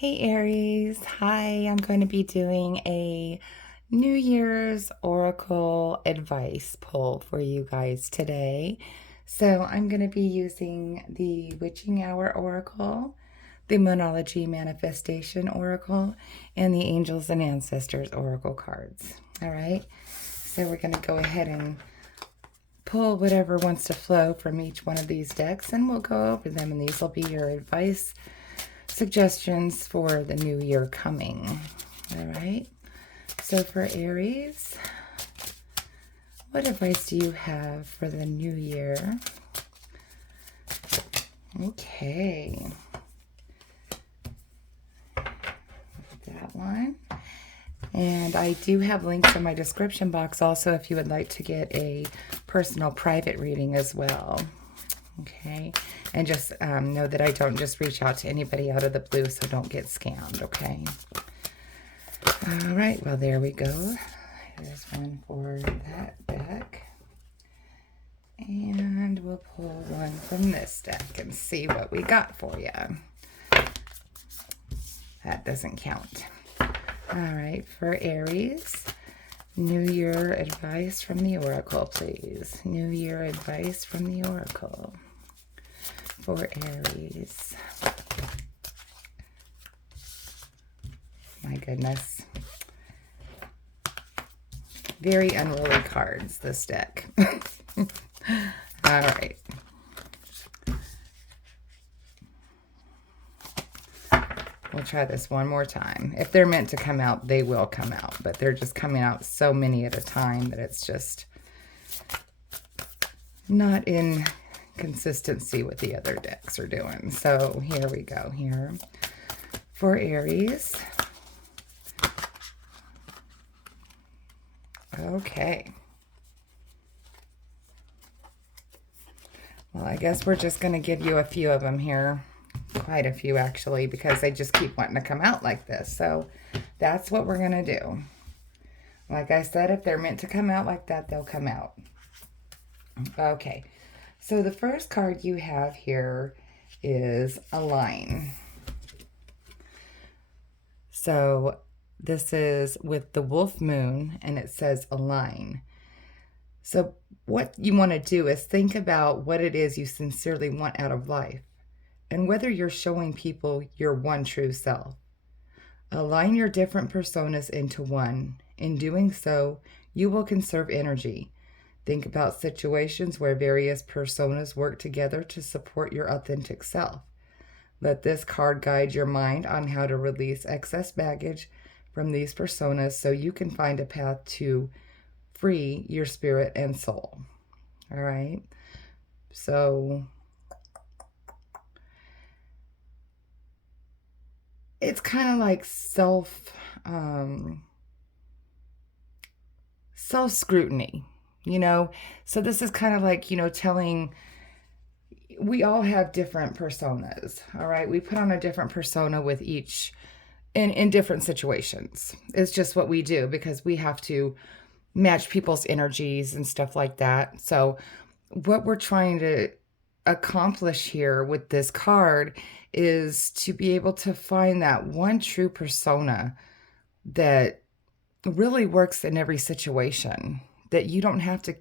Hey Aries, hi. I'm going to be doing a New Year's Oracle advice pull for you guys today. So I'm going to be using the Witching Hour Oracle, the Monology Manifestation Oracle, and the Angels and Ancestors Oracle cards. All right, so we're going to go ahead and pull whatever wants to flow from each one of these decks, and we'll go over them, and these will be your advice suggestions for the new year coming. All right. So for Aries, what advice do you have for the new year? Okay. That one. And I do have links in my description box also if you would like to get a personal private reading as well. Okay. And just know that I don't just reach out to anybody out of the blue, so don't get scammed, okay? All right, well, there we go. There's one for that deck. And we'll pull one from this deck and see what we got for you. That doesn't count. All right, for Aries, New Year advice from the Oracle, please. New Year advice from the Oracle for Aries. My goodness. Very unruly cards, this deck. All right. We'll try this one more time. If they're meant to come out, they will come out. But they're just coming out so many at a time that it's just not in consistency with the other decks are doing. So here we go here. For Aries. Okay. Well, I guess we're just going to give you a few of them here. Quite a few, actually, because they just keep wanting to come out like this. So that's what we're going to do. Like I said, if they're meant to come out like that, they'll come out. Okay. So the first card you have here is Align. So this is with the Wolf Moon, and it says Align. So what you want to do is think about what it is you sincerely want out of life, and whether you're showing people your one true self. Align your different personas into one. In doing so, you will conserve energy. Think about situations where various personas work together to support your authentic self. Let this card guide your mind on how to release excess baggage from these personas so you can find a path to free your spirit and soul. All right. So it's kind of like self-scrutiny, you know? So this is kind of like, telling, we all have different personas, all right? We put on a different persona with each in different situations. It's just what we do because we have to match people's energies and stuff like that. So what we're trying to accomplish here with this card is to be able to find that one true persona that really works in every situation, that you don't have to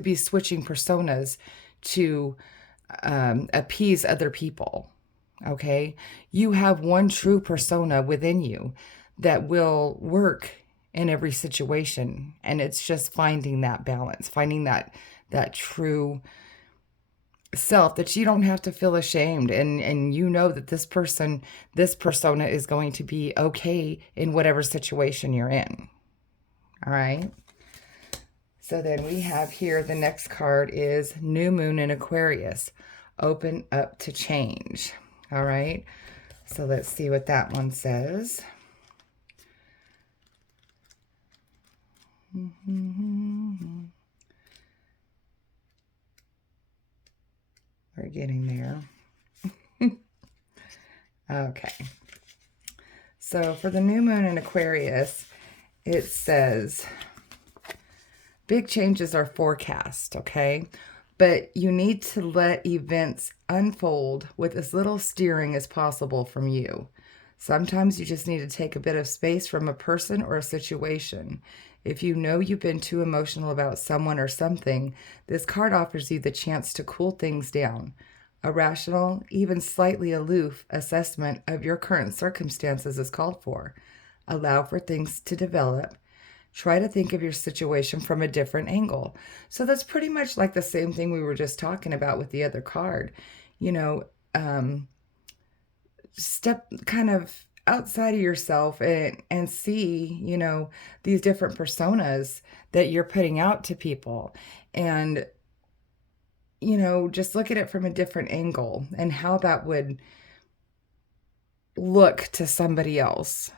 be switching personas to appease other people. Okay, you have one true persona within you that will work in every situation, and it's just finding that balance, finding that true self, that you don't have to feel ashamed, and you know that this persona is going to be okay in whatever situation you're in. All right. So then we have here, the next card is New Moon in Aquarius. Open up to change. All right. So let's see what that one says. We're getting there. Okay. So for the new moon in Aquarius, it says, big changes are forecast, okay? But you need to let events unfold with as little steering as possible from you. Sometimes you just need to take a bit of space from a person or a situation. If you know you've been too emotional about someone or something, this card offers you the chance to cool things down. A rational, even slightly aloof assessment of your current circumstances is called for. Allow for things to develop. Try to think of your situation from a different angle. So that's pretty much like the same thing we were just talking about with the other card. You know, um, step kind of outside of yourself and see, these different personas that you're putting out to people. And, just look at it from a different angle and how that would look to somebody else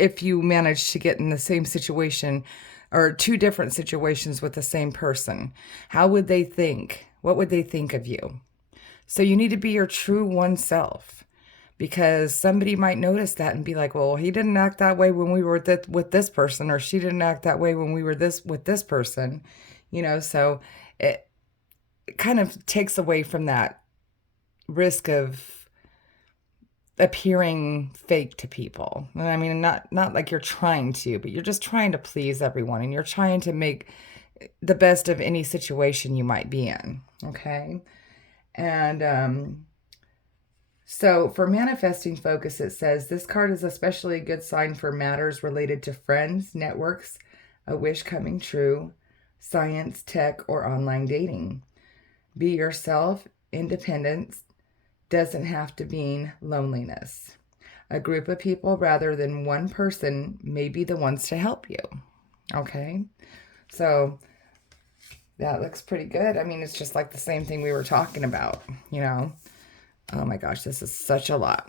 if you manage to get in the same situation or two different situations with the same person. How would they think? What would they think of you? So you need to be your true oneself, because somebody might notice that and be like, well, he didn't act that way when we were with this person, or she didn't act that way when we were with this person, so it kind of takes away from that risk of appearing fake to people. And I mean, not like you're trying to, but you're just trying to please everyone, and you're trying to make the best of any situation you might be in. Okay. And so for manifesting focus, it says this card is especially a good sign for matters related to friends, networks, a wish coming true, science, tech, or online dating. Be yourself. Independence doesn't have to mean loneliness. A group of people rather than one person may be the ones to help you. Okay? So that looks pretty good. I mean, it's just like the same thing we were talking about, Oh my gosh, this is such a lot.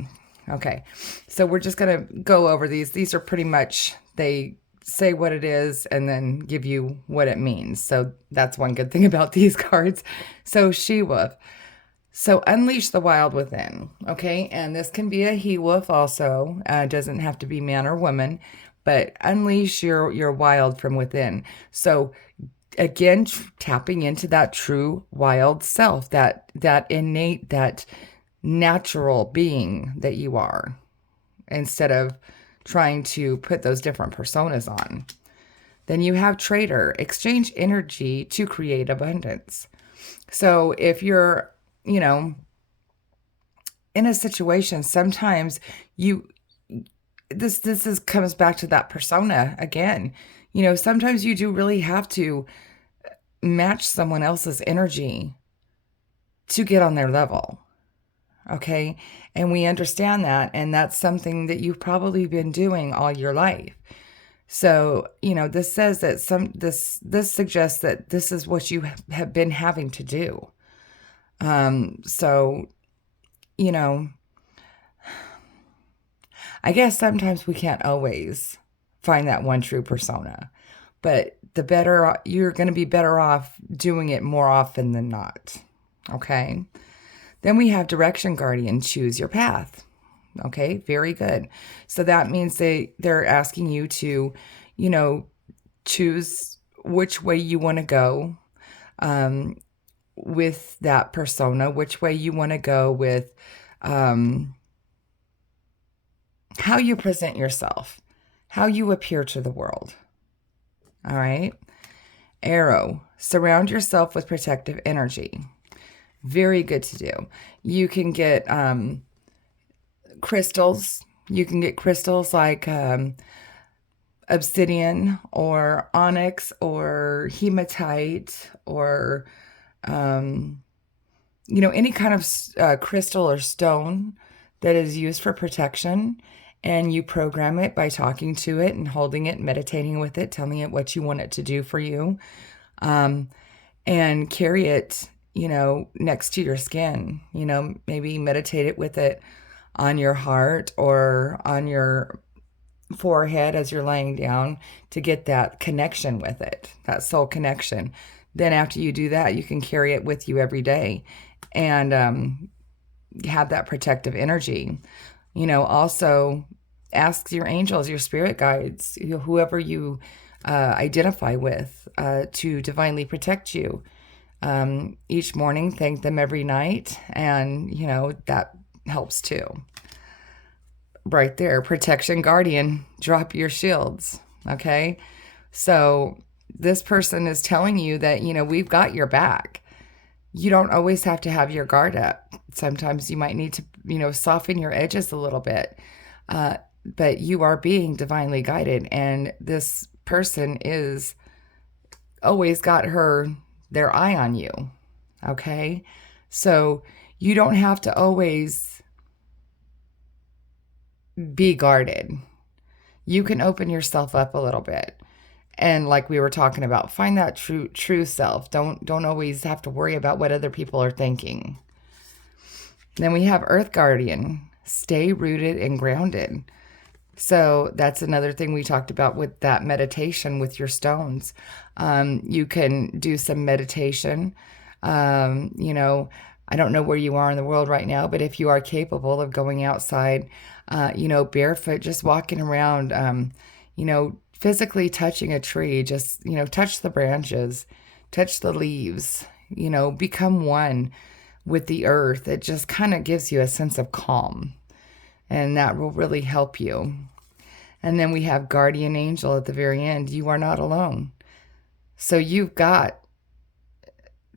Okay, so we're just going to go over these. These are pretty much, they say what it is and then give you what it means. So that's one good thing about these cards. So she-wolf. So unleash the wild within, okay? And this can be a he-wolf also. It doesn't have to be man or woman, but unleash your wild from within. So again, tapping into that true wild self, that innate, that natural being that you are, instead of trying to put those different personas on. Then you have trader. Exchange energy to create abundance. So if you're, in a situation, sometimes this comes back to that persona again. Sometimes you do really have to match someone else's energy to get on their level. Okay. And we understand that. And that's something that you've probably been doing all your life. So, this says that this suggests that this is what you have been having to do. So, I guess sometimes we can't always find that one true persona, but you're going to be better off doing it more often than not. Okay. Then we have direction guardian, choose your path. Okay, very good. So that means they're asking you to, choose which way you want to go with that persona, which way you want to go with how you present yourself, how you appear to the world. All right. Arrow, surround yourself with protective energy. Very good to do. You can get crystals. You can get crystals like obsidian or onyx or hematite or, any kind of crystal or stone that is used for protection. And you program it by talking to it and holding it, meditating with it, telling it what you want it to do for you. And carry it, next to your skin, maybe meditate it with it on your heart or on your forehead as you're laying down to get that connection with it, that soul connection. Then after you do that, you can carry it with you every day and have that protective energy. Also ask your angels, your spirit guides, whoever you identify with to divinely protect you. Each morning, thank them every night, and that helps too. right there. Protection guardian, drop your shields. Okay. So this person is telling you that, we've got your back. You don't always have to have your guard up. Sometimes you might need to, soften your edges a little bit. But you are being divinely guided. And this person is always got their eye on you. Okay. So you don't have to always be guarded. You can open yourself up a little bit. And like we were talking about, find that true self. Don't always have to worry about what other people are thinking. Then we have Earth Guardian. Stay rooted and grounded. So that's another thing we talked about with that meditation with your stones. You can do some meditation. I don't know where you are in the world right now, but if you are capable of going outside, barefoot, just walking around, physically touching a tree, just, touch the branches, touch the leaves, become one with the earth. It just kind of gives you a sense of calm, and that will really help you. And then we have guardian angel at the very end. You are not alone. So you've got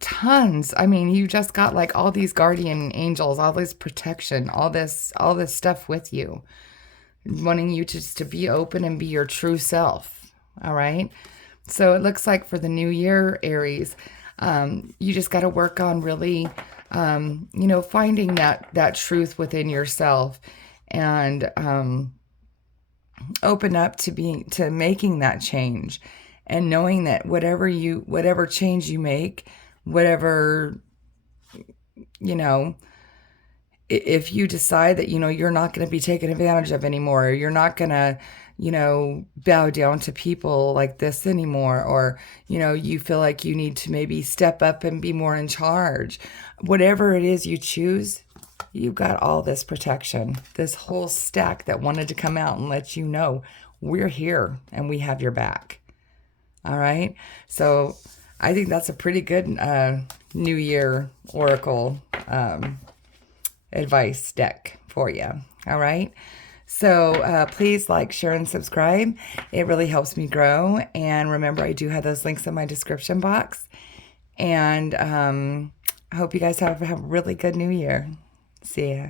tons. I mean, you just got like all these guardian angels, all this protection, all this stuff with you, wanting you just to be open and be your true self. All right. So it looks like for the new year, Aries, you just got to work on really, finding that truth within yourself, and open up to making that change, and knowing that whatever change you make, whatever, if you decide that, you're not going to be taken advantage of anymore, or you're not going to, bow down to people like this anymore, or, you feel like you need to maybe step up and be more in charge, whatever it is you choose, you've got all this protection, this whole stack that wanted to come out and let you know we're here and we have your back. All right. So I think that's a pretty good New Year Oracle advice deck for you. All right. So please like, share, and subscribe. It really helps me grow. And remember, I do have those links in my description box. And I hope you guys have a really good New Year. See ya.